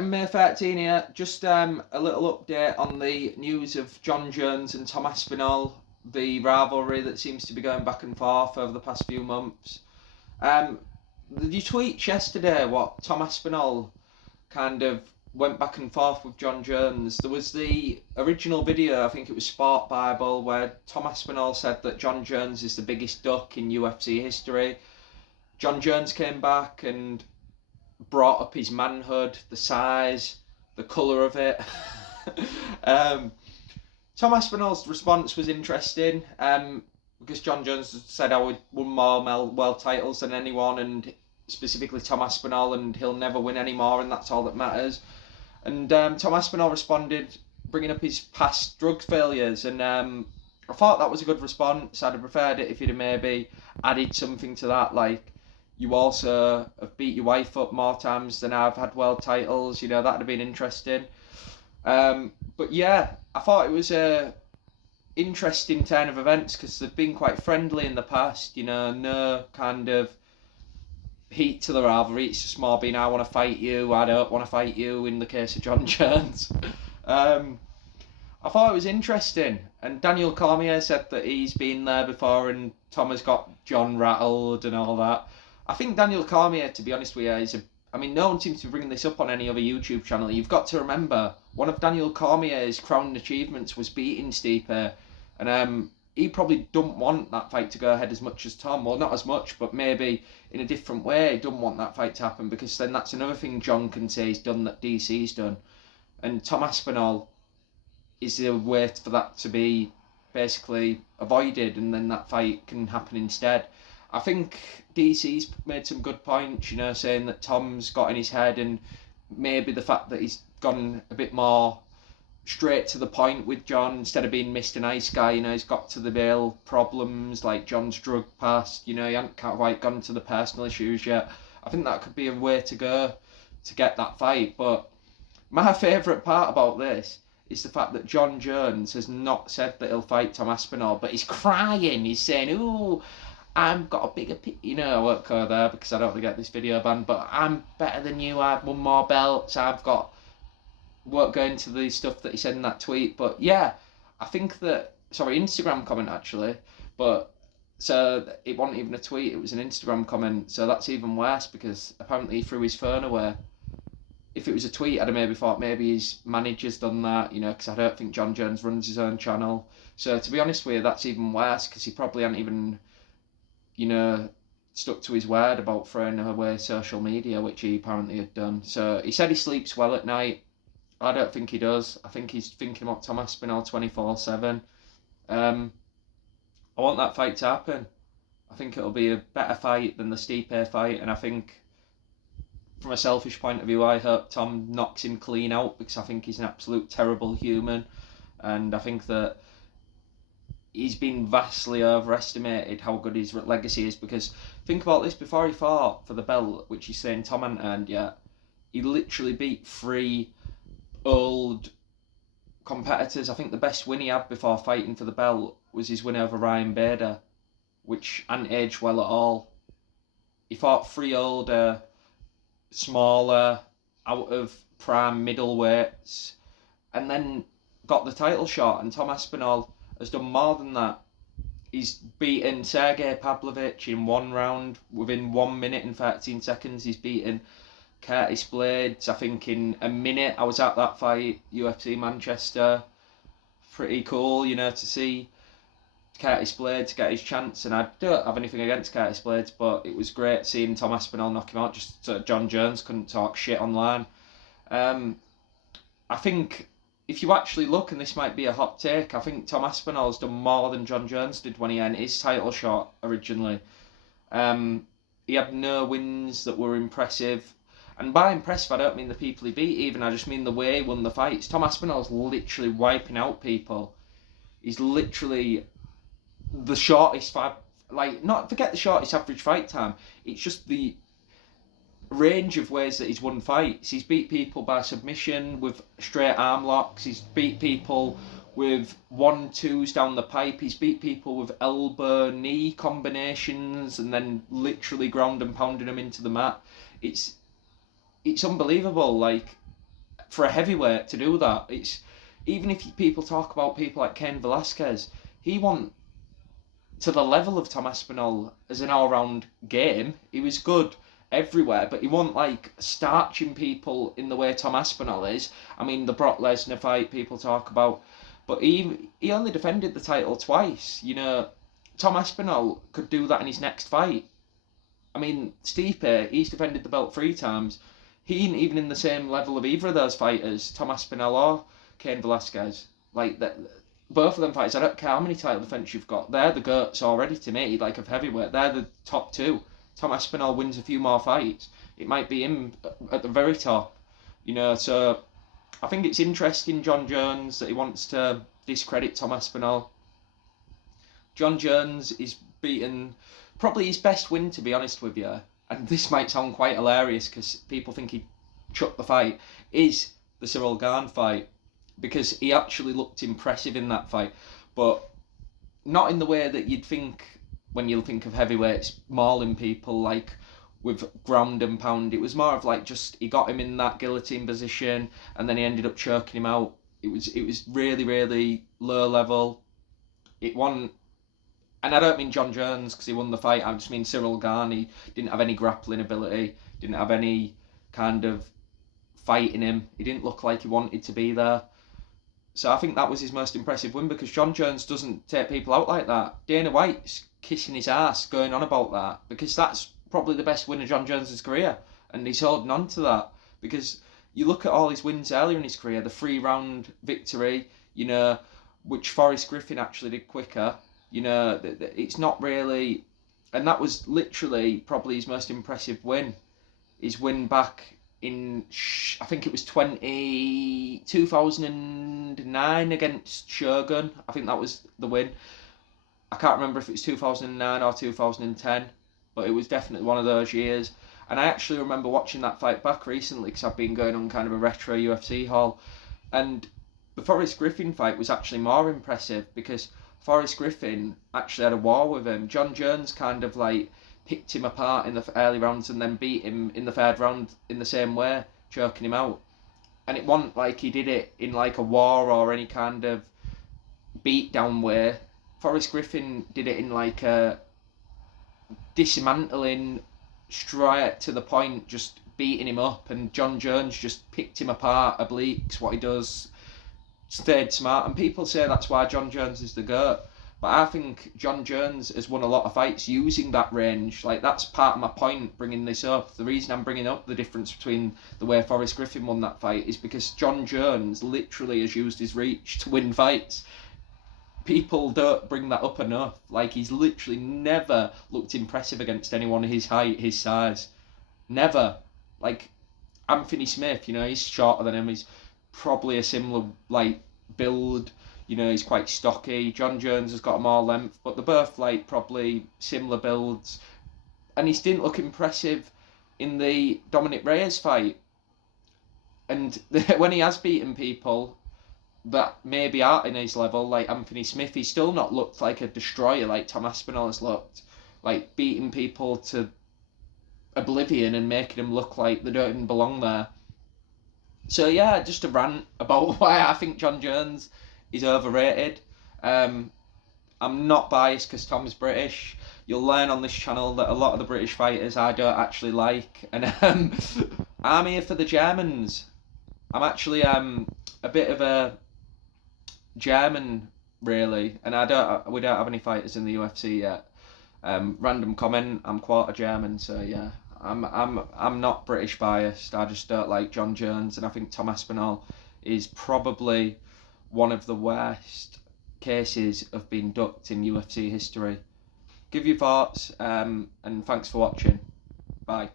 May 13 here, just a little update on the news of John Jones and Tom Aspinall, the rivalry that seems to be going back and forth over the past few months. Did you tweet yesterday what Tom Aspinall kind of went back and forth with John Jones? There was the original video, I think it was Sport Bible, where Tom Aspinall said that John Jones is the biggest duck in UFC history. John Jones came back and brought up his manhood, the size, the colour of it. Tom Aspinall's response was interesting because John Jones said I would won more world titles than anyone, and specifically Tom Aspinall, and he'll never win any more, and that's all that matters. And Tom Aspinall responded, bringing up his past drug failures, and I thought that was a good response. I'd have preferred it if he'd have maybe added something to that, like, you also have beat your wife up more times than I've had world titles. That'd have been interesting. But yeah, I thought it was a interesting turn of events because they've been quite friendly in the past. No kind of heat to the rivalry. It's just more being, I want to fight you, I don't want to fight you, in the case of John Jones. I thought it was interesting. And Daniel Cormier said that he's been there before and Tom has got John rattled and all that. I think Daniel Cormier, to be honest with you, no one seems to be bringing this up on any other YouTube channel. You've got to remember, one of Daniel Cormier's crowning achievements was beating Stipe, and he probably don't want that fight to go ahead as much as Tom. Well, not as much, but maybe in a different way. He don't want that fight to happen, because then that's another thing John can say he's done that DC's done. And Tom Aspinall is the way for that to be basically avoided, and then that fight can happen instead. I think DC's made some good points, saying that Tom's got in his head, and maybe the fact that he's gone a bit more straight to the point with John instead of being Mr. Nice Guy. He's got to the real problems, like John's drug past. He hasn't quite gone to the personal issues yet. I think that could be a way to go to get that fight. But my favourite part about this is the fact that John Jones has not said that he'll fight Tom Aspinall, but he's crying. He's saying, "Ooh, I've got a bigger I won't go there because I don't want to get this video banned, but I'm better than you, I've won more belts, won't go into the stuff that he said in that tweet." But yeah, I think that, Instagram comment actually, but so it wasn't even a tweet, it was an Instagram comment, so that's even worse because apparently he threw his phone away. If it was a tweet, I'd have maybe thought maybe his manager's done that, because I don't think John Jones runs his own channel. So to be honest with you, that's even worse because he probably hadn't even stuck to his word about throwing away social media, which he apparently had done. So he said he sleeps well at night. I don't think he does. I think he's thinking about Tom Aspinall 24/7. I want that fight to happen. I think it'll be a better fight than the Stipe fight, and I think, from a selfish point of view, I hope Tom knocks him clean out, because I think he's an absolute terrible human, and I think that he's been vastly overestimated how good his legacy is. Because think about this, before he fought for the belt, which he's saying Tom hadn't earned yet, he literally beat 3 old competitors. I think the best win he had before fighting for the belt was his win over Ryan Bader, which hadn't aged well at all. He fought 3 older, smaller, out of prime middleweights, and then got the title shot. And Tom Aspinall has done more than that. He's beaten Sergey Pavlovich in 1 round. Within 1 minute and 13 seconds, he's beaten Curtis Blades, I think, in a minute. I was at that fight, UFC Manchester. Pretty cool, to see Curtis Blades get his chance. And I don't have anything against Curtis Blades, but it was great seeing Tom Aspinall knock him out, just so John Jones couldn't talk shit online. I think, if you actually look, and this might be a hot take, I think Tom Aspinall's done more than John Jones did when he earned his title shot originally. He had no wins that were impressive. And by impressive, I don't mean the people he beat even, I just mean the way he won the fights. Tom Aspinall's literally wiping out people. He's literally the shortest fight, not forget the shortest average fight time, it's just the range of ways that he's won fights. He's beat people by submission with straight arm locks. He's beat people with 1-2s down the pipe. He's beat people with elbow knee combinations and then literally ground and pounded them into the mat. It's unbelievable. for a heavyweight to do that. It's even if people talk about people like Cain Velasquez, he won to the level of Tom Aspinall as an all-round game. He was good everywhere, but he wasn't like starching people in the way Tom Aspinall is. I mean, the Brock Lesnar fight people talk about, but he only defended the title twice. You know, Tom Aspinall could do that in his next fight. I mean, Stipe, he's defended the belt 3 times. He ain't even in the same level of either of those fighters, Tom Aspinall or Cain Velasquez. Like that, both of them fighters. I don't care how many title defences you've got. They're the goats already to me. Like of heavyweight, they're the top 2. Tom Aspinall wins a few more fights. It might be him at the very top. You know, so I think it's interesting, John Jones, that he wants to discredit Tom Aspinall. John Jones is beaten, probably his best win, to be honest with you, and this might sound quite hilarious because people think he chucked the fight, is the Cyril Gane fight, because he actually looked impressive in that fight, but not in the way that you'd think when you think of heavyweights mauling people, like with ground and pound. It was more of like just he got him in that guillotine position and then he ended up choking him out. It was really, really low level. It won. And I don't mean John Jones because he won the fight. I just mean Cyril Gane. He didn't have any grappling ability. Didn't have any kind of fight in him. He didn't look like he wanted to be there. So I think that was his most impressive win because John Jones doesn't take people out like that. Dana White's kissing his ass going on about that because that's probably the best win of John Jones' career. And he's holding on to that because you look at all his wins earlier in his career, the 3-round victory, you know, which Forrest Griffin actually did quicker. You know, it's not really... And that was literally probably his most impressive win. His win back in, I think it was 2009 against Shogun. I think that was the win. I can't remember if it was 2009 or 2010, but it was definitely one of those years. And I actually remember watching that fight back recently because I've been going on kind of a retro UFC haul. And the Forrest Griffin fight was actually more impressive because Forrest Griffin actually had a war with him. John Jones kind of like picked him apart in the early rounds and then beat him in the 3rd round in the same way, choking him out. And it wasn't like he did it in like a war or any kind of beat-down way. Forrest Griffin did it in like a dismantling, straight to the point, just beating him up. And John Jones just picked him apart, obliques, what he does, stayed smart. And people say that's why John Jones is the GOAT. But I think John Jones has won a lot of fights using that range. Like, that's part of my point, bringing this up. The reason I'm bringing up the difference between the way Forrest Griffin won that fight is because John Jones literally has used his reach to win fights. People don't bring that up enough. Like, he's literally never looked impressive against anyone his height, his size. Never. Like, Anthony Smith, you know, he's shorter than him. He's probably a similar, like, build. You know, he's quite stocky. John Jones has got more length, but they're both like probably similar builds. And he didn't look impressive in the Dominic Reyes fight. And when he has beaten people that maybe aren't in his level, like Anthony Smith, he's still not looked like a destroyer like Tom Aspinall has looked. Like beating people to oblivion and making them look like they don't even belong there. So yeah, just a rant about why I think John Jones is overrated. I'm not biased because Tom's British. You'll learn on this channel that a lot of the British fighters I don't actually like, and I'm here for the Germans. I'm actually a bit of a German, really, and we don't have any fighters in the UFC yet. Random comment. I'm quarter German, so yeah. I'm not British biased. I just don't like John Jones, and I think Tom Aspinall is probably one of the worst cases of being ducked in UFC history. Give your thoughts, and thanks for watching. Bye.